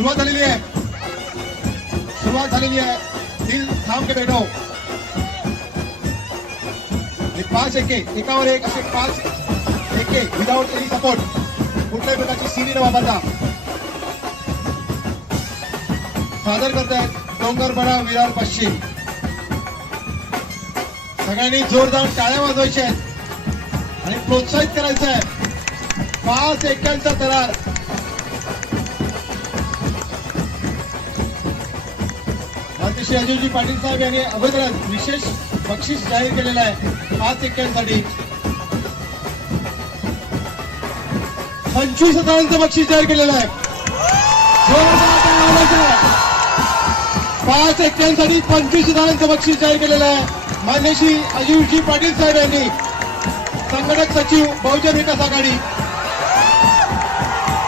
सुरुवात झालेली आहे, सुरुवात झालेली आहे. दिल थांब के बैठो. 5 एकावर एक असे 5 एके विदाउट एनी सपोर्ट, कुठल्याही प्रकारची सीडी न वापरता सादर करतायत डोंगरपाडा विरार पश्चिम. सगळ्यांनी जोरदार टाळ्या वाजवायच्या आहेत आणि प्रोत्साहित करायचं आहे. 5 एक्यांचा तरार. श्री अजयजी पाटील साहेब यांनी अगोदरच विशेष बक्षीस जाहीर केलेलं आहे 5 एक्यांसाठी. 25,000चं बक्षीस जाहीर केलेलं आहे. 5 एक्यांसाठी 25,000चं बक्षीस जाहीर केलेलं आहे. मान्य श्री अजयजी पाटील साहेब यांनी, संघटक सचिव बहुजन विकास आघाडी.